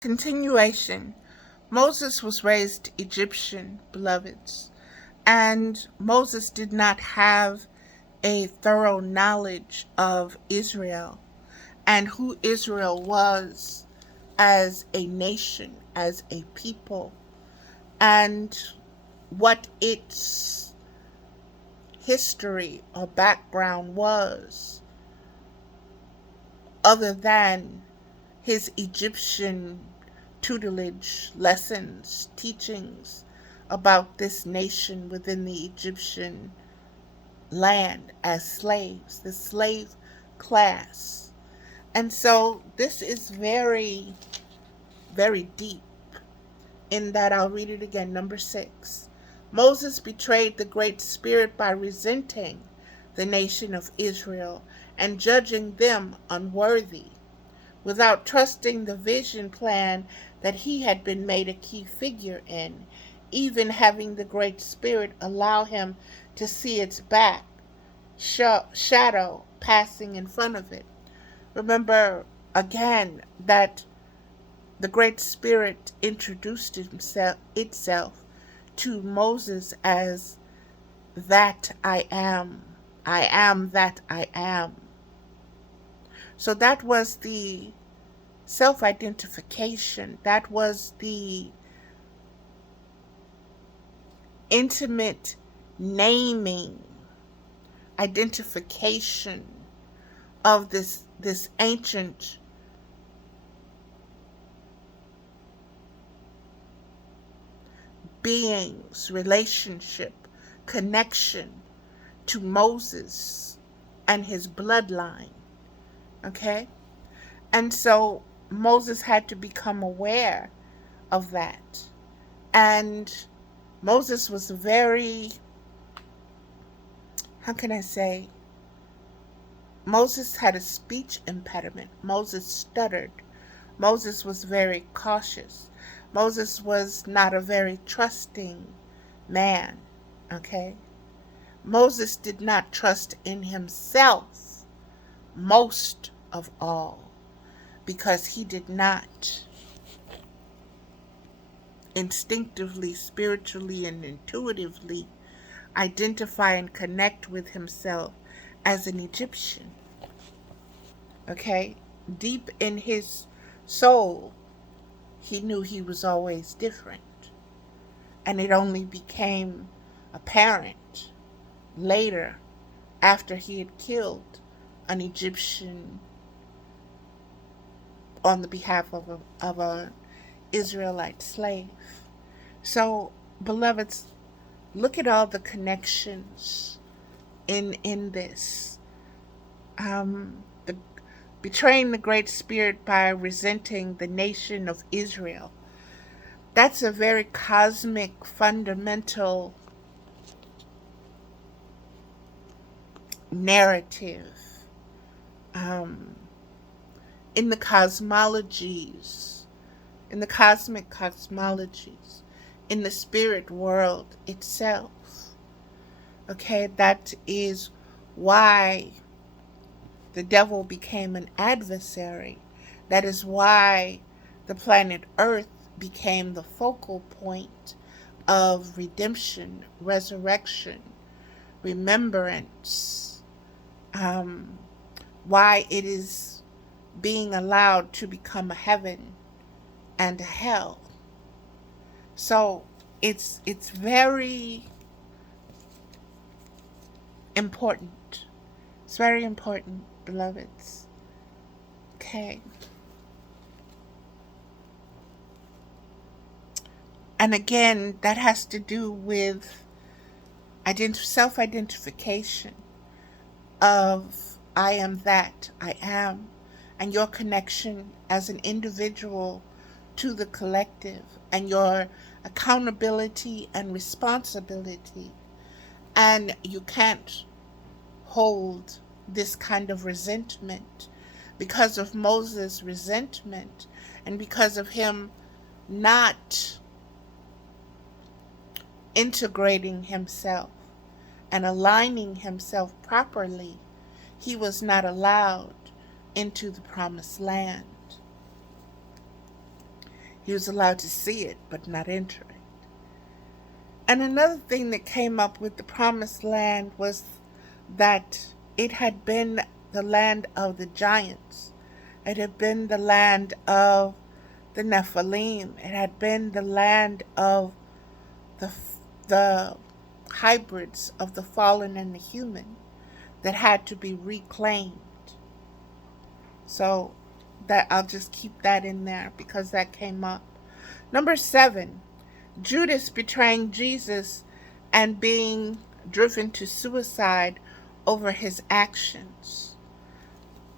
Continuation. Moses was raised Egyptian, beloveds, and Moses did not have a thorough knowledge of Israel and who Israel was as a nation, as a people, and what its history or background was, other than his Egyptian tutelage, lessons, teachings about this nation within the Egyptian land as slaves, the slave class. And so this is very, very deep, in that I'll read it again. Number 6. Moses betrayed the Great Spirit by resenting the nation of Israel and judging them unworthy, without trusting the vision plan that he had been made a key figure in, even having the Great Spirit allow him to see its back shadow passing in front of it. Remember again that the Great Spirit introduced itself to Moses as that I am. I am that I am. So that was the self-identification. That was the intimate naming, identification of this ancient being's relationship, connection to Moses and his bloodline. Okay? And so Moses had to become aware of that. And Moses was very, how can I say? Moses had a speech impediment. Moses stuttered. Moses was very cautious. Moses was not a very trusting man. Okay? Moses did not trust in himself most of all, because he did not instinctively, spiritually, and intuitively identify and connect with himself as an Egyptian. Okay? Deep in his soul, he knew he was always different. And it only became apparent later, after he had killed an Egyptian on the behalf of an Israelite slave. So, beloveds, look at all the connections in this. The betraying the Great Spirit by resenting the nation of Israel. That's a very cosmic, fundamental narrative. In the cosmologies, in the cosmic cosmologies, in the spirit world itself. Okay, that is why the devil became an adversary. That is why the planet Earth became the focal point of redemption, resurrection, remembrance, why it is being allowed to become a heaven and a hell. So it's very important. It's very important, beloveds. Okay. And again, that has to do with self-identification of I am that I am, and your connection as an individual to the collective, and your accountability and responsibility. And you can't hold this kind of resentment because of Moses' resentment, and because of him not integrating himself and aligning himself properly. He was not allowed into the promised land. He was allowed to see it, but not enter it. And another thing that came up with the promised land was that it had been the land of the giants. It had been the land of the Nephilim. It had been the land of the hybrids of the fallen and the human that had to be reclaimed. So that I'll just keep that in there because that came up. Number 7, Judas betraying Jesus and being driven to suicide over his actions.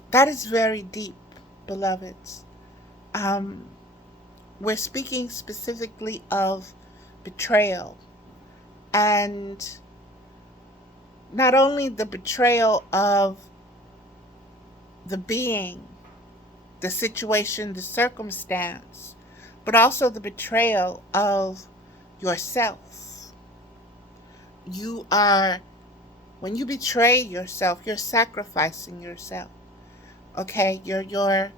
That is very deep, beloveds. We're speaking specifically of betrayal, and not only the betrayal of the being, the situation, the circumstance, but also the betrayal of yourself. When you betray yourself, you're sacrificing yourself. Okay, you're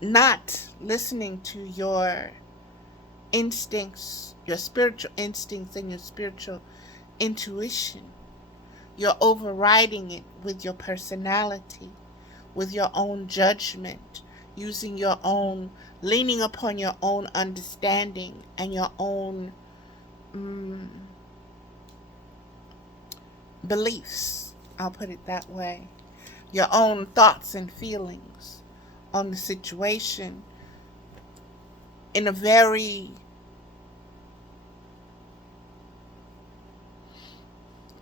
not listening to your instincts, your spiritual instincts and your spiritual intuition. You're overriding it with your personality, with your own judgment, leaning upon your own understanding and your own beliefs. I'll put it that way. Your own thoughts and feelings on the situation in a very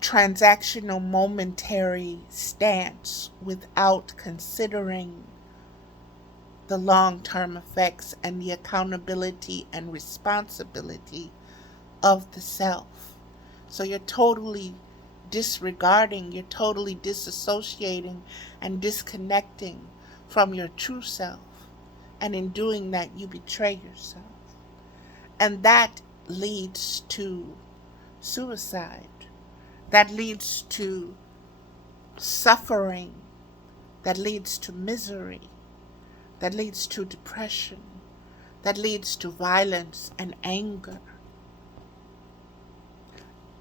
transactional, momentary stance without considering the long-term effects and the accountability and responsibility of the self. So you're totally disregarding, you're totally disassociating and disconnecting from your true self. And in doing that, you betray yourself. And that leads to suicide. That leads to suffering. That leads to misery. That leads to depression. That leads to violence and anger.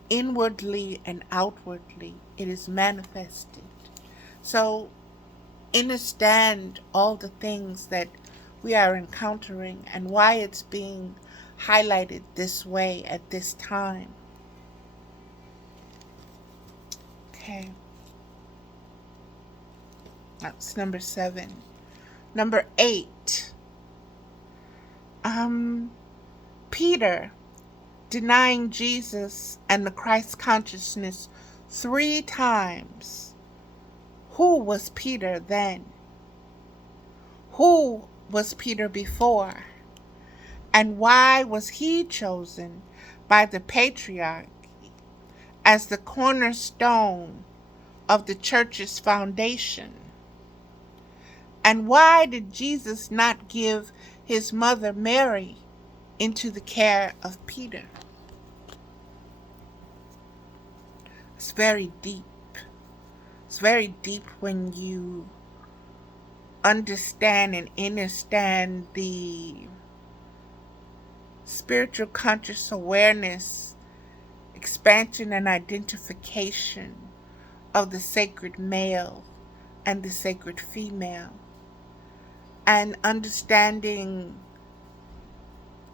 Inwardly and outwardly, it is manifested. So, understand all the things that we are encountering and why it's being highlighted this way at this time. Okay. That's number 7. Number 8. Peter denying Jesus and the Christ consciousness 3 times. Who was Peter then? Who was Peter before? And why was he chosen by the patriarch as the cornerstone of the church's foundation? And why did Jesus not give his mother Mary into the care of Peter? It's very deep. It's very deep when you understand and understand the spiritual conscious awareness, expansion and identification of the sacred male and the sacred female, and understanding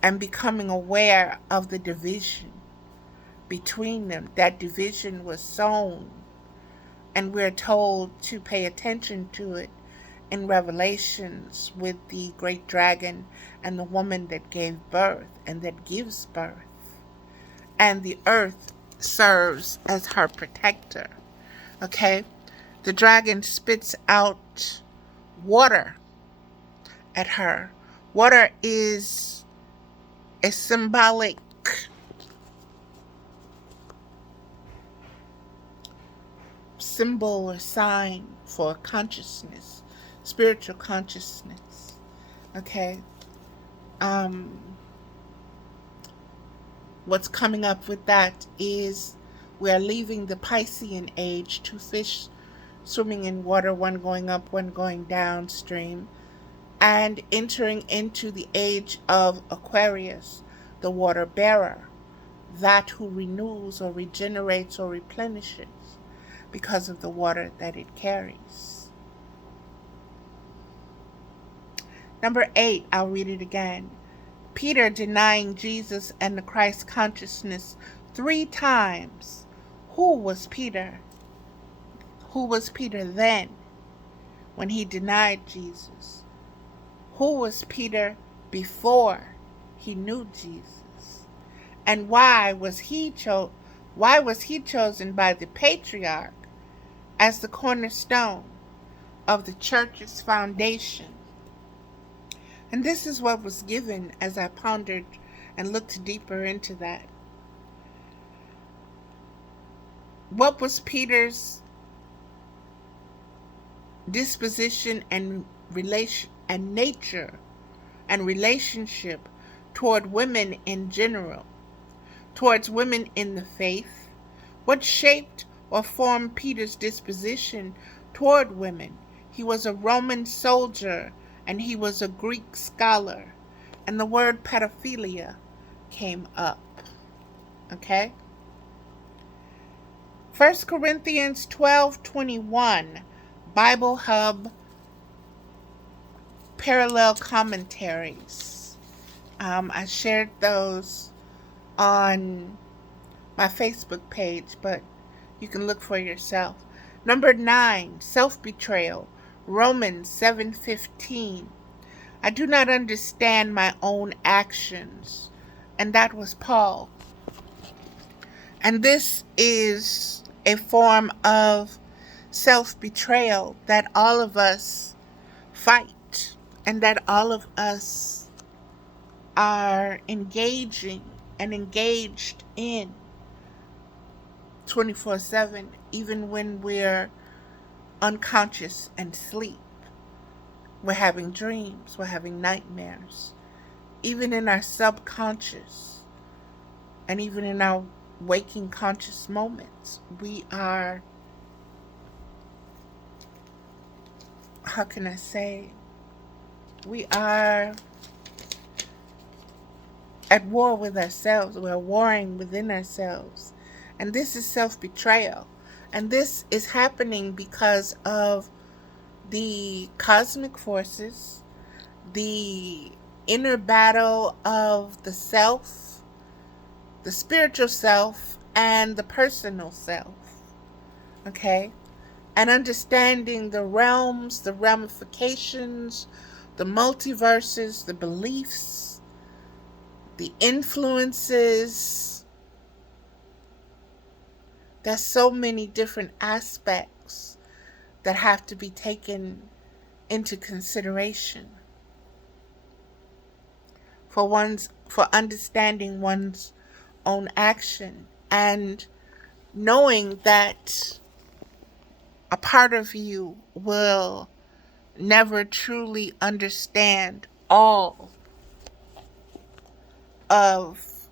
and becoming aware of the division between them. That division was sown, and we're told to pay attention to it in Revelations with the great dragon and the woman that gave birth and that gives birth. And the earth serves as her protector. Okay? The dragon spits out water at her. Water is a symbolic symbol or sign for consciousness, spiritual consciousness. Okay? What's coming up with that is we're leaving the Piscean age, 2 fish swimming in water, one going up, one going downstream. and entering into the age of Aquarius, the water bearer, that who renews or regenerates or replenishes because of the water that it carries. Number 8, I'll read it again. Peter denying Jesus and the Christ consciousness 3 times. Who was Peter? Who was Peter then when he denied Jesus? Who was Peter before he knew Jesus? And why was he chosen by the patriarch as the cornerstone of the church's foundation? And this is what was given as I pondered and looked deeper into that. What was Peter's disposition and nature and relationship toward women in general, towards women in the faith? What shaped or formed Peter's disposition toward women? He was a Roman soldier and he was a Greek scholar, and the word pedophilia came up. Okay? 1 Corinthians 12:21, Bible Hub parallel commentaries. I shared those on my Facebook page, but you can look for yourself. Number 9, self-betrayal, Romans 7:15. I do not understand my own actions. And that was Paul. And this is a form of self-betrayal that all of us fight and that all of us are engaging and engaged in 24/7, even when we're unconscious and sleep. We're having dreams, we're having nightmares. Even in our subconscious and even in our waking conscious moments, we are, how can I say, we are at war with ourselves. We're warring within ourselves. And this is self-betrayal. And this is happening because of the cosmic forces, the inner battle of the self, the spiritual self, and the personal self. Okay? And understanding the realms, the ramifications, the multiverses, the beliefs, the influences. There's so many different aspects that have to be taken into consideration for understanding one's own action and knowing that a part of you will never truly understand all of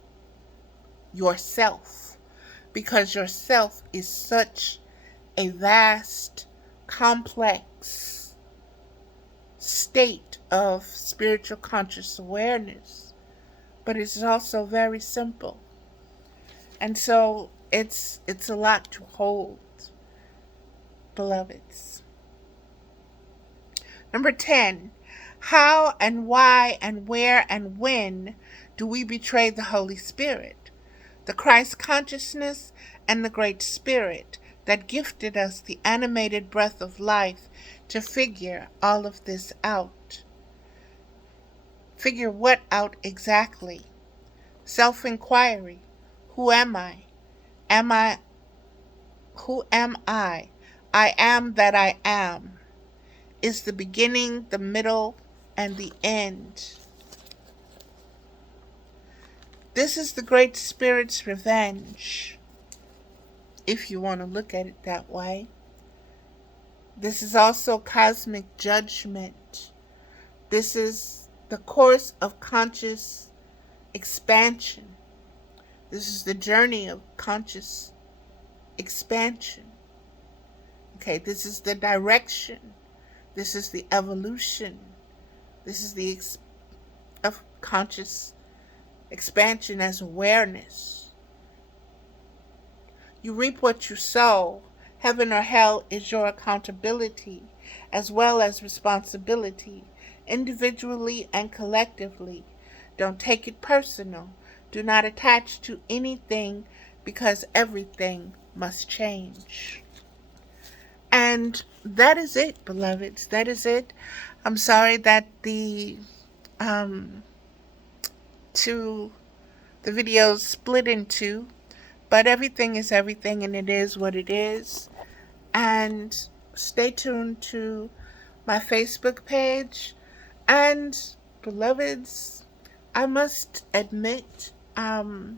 yourself, because yourself is such a vast, complex state of spiritual conscious awareness, but it's also very simple. And so it's a lot to hold, beloveds. Number 10, how and why and where and when do we betray the Holy Spirit, the Christ consciousness and the Great Spirit that gifted us the animated breath of life to figure all of this out? Figure what out exactly? Self-inquiry. Who am I? Who am I? I am that I am. Is the beginning, the middle, and the end. This is the Great Spirit's revenge, if you want to look at it that way. This is also cosmic judgment. This is the course of conscious expansion. This is the journey of conscious expansion. Okay, this is the direction. This is the evolution This is the of conscious expansion as awareness. You reap what you sow. Heaven or hell is your accountability, as well as responsibility, individually and collectively. Don't take it personal. Do not attach to anything, because everything must change. And that is it, beloveds. That is it. I'm sorry that um two the videos split in two, but everything is everything, and it is what it is. And stay tuned to my Facebook page. And beloveds, I must admit, I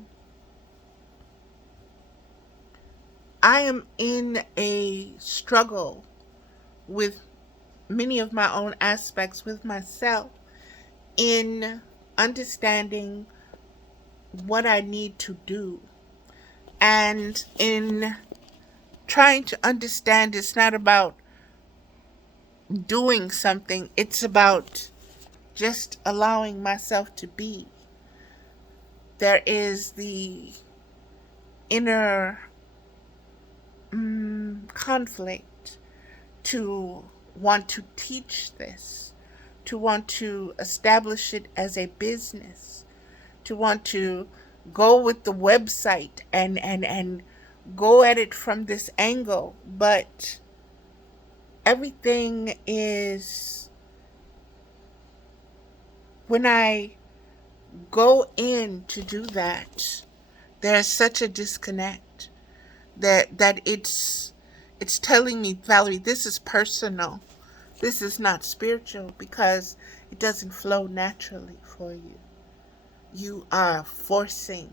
am in a struggle with many of my own aspects with myself in understanding what I need to do. And in trying to understand, it's not about doing something, it's about just allowing myself to be. There is the inner conflict to want to teach this, to want to establish it as a business, to want to go with the website and go at it from this angle. But everything is, when I go in to do that, there's such a disconnect that it's telling me, Valerie, this is personal. This is not spiritual, because it doesn't flow naturally for you. You are forcing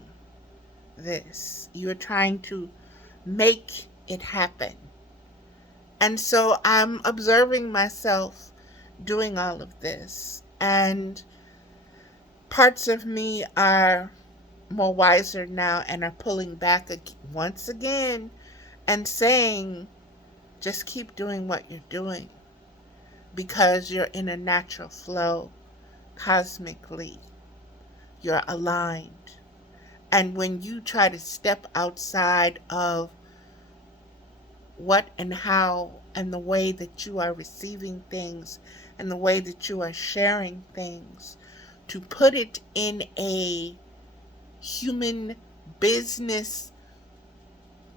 this. You're trying to make it happen. And so I'm observing myself doing all of this. And parts of me are more wiser now and are pulling back once again and saying, just keep doing what you're doing, because you're in a natural flow cosmically. You're aligned. And when you try to step outside of what and how and the way that you are receiving things and the way that you are sharing things, to put it in a human business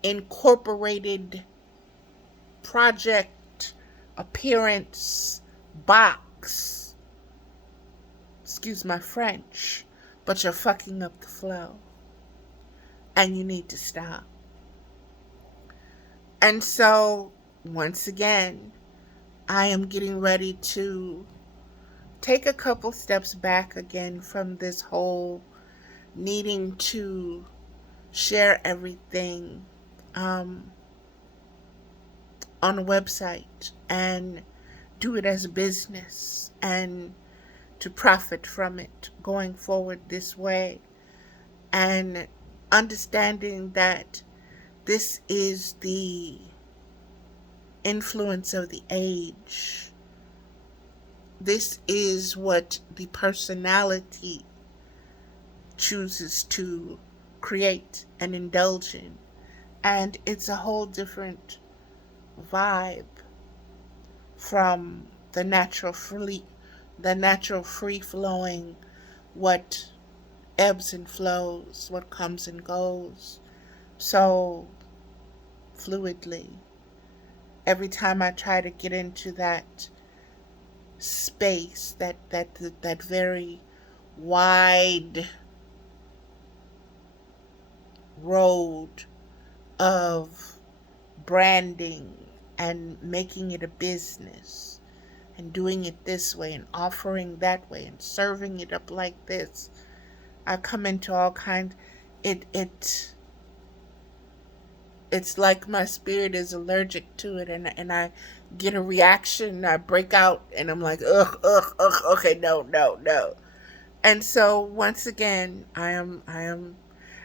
incorporated project appearance box, excuse my French, but you're fucking up the flow. And you need to stop. And so, once again, I am getting ready to take a couple steps back again from this whole needing to share everything on a website and do it as a business and to profit from it going forward this way, and understanding that this is the influence of the age. This is what the personality chooses to create and indulge in. And it's a whole different vibe from the natural free flowing, what ebbs and flows, what comes and goes so fluidly. Every time I try to get into that space, that very wide road of branding and making it a business and doing it this way and offering that way and serving it up like this, I come into all kinds. It's like my spirit is allergic to it, and I get a reaction, I break out, and I'm like, ugh, okay, no. And so once again, I am,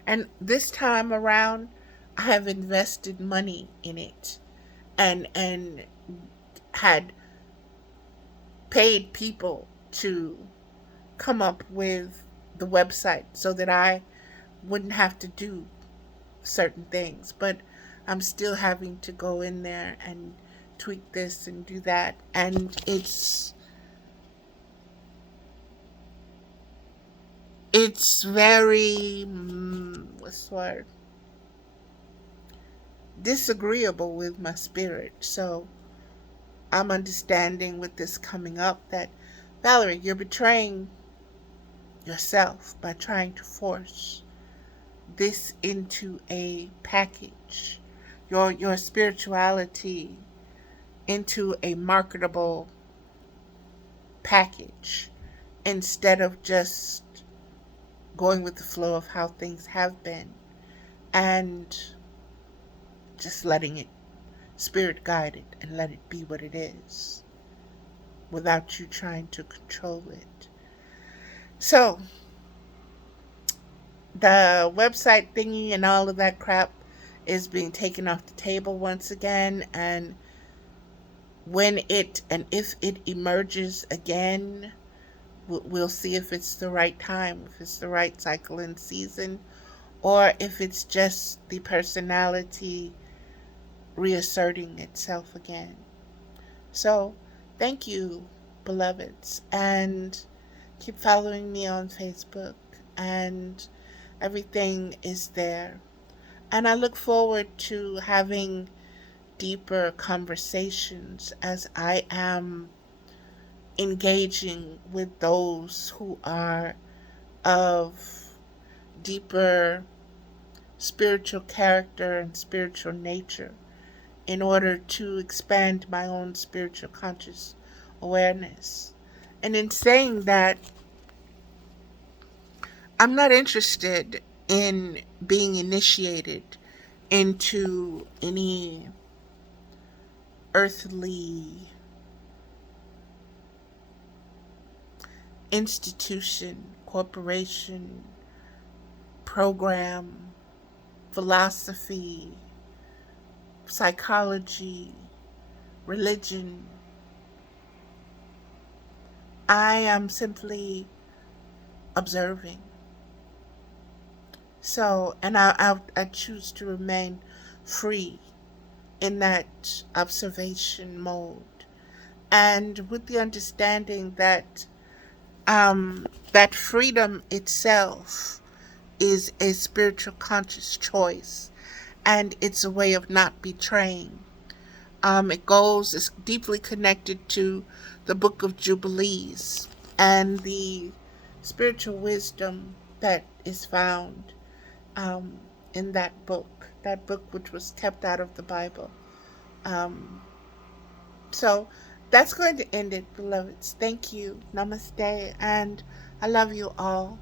and this time around, I have invested money in it, and had paid people to come up with the website so that I wouldn't have to do certain things. But I'm still having to go in there and tweak this and do that. And it's very what's the word, disagreeable with my spirit. So I'm understanding with this coming up that, Valerie, you're betraying yourself by trying to force this into a package, your spirituality into a marketable package, instead of just going with the flow of how things have been and just letting it spirit guide it and let it be what it is without you trying to control it. So the website thingy and all of that crap is being taken off the table once again, and when it and if it emerges again, we'll see if it's the right time, if it's the right cycle and season, or if it's just the personality reasserting itself again. So thank you, beloveds, and keep following me on Facebook, and everything is there. And I look forward to having deeper conversations as I am engaging with those who are of deeper spiritual character and spiritual nature, in order to expand my own spiritual conscious awareness. And in saying that, I'm not interested in being initiated into any earthly institution, corporation, program, philosophy, psychology, religion. I am simply observing. So, and I choose to remain free in that observation mode, and with the understanding that that freedom itself is a spiritual conscious choice, and it's a way of not betraying. It's deeply connected to the Book of Jubilees and the spiritual wisdom that is found um, in that book which was kept out of the Bible. Um, so that's going to end it, beloveds. Thank you. Namaste. And I love you all.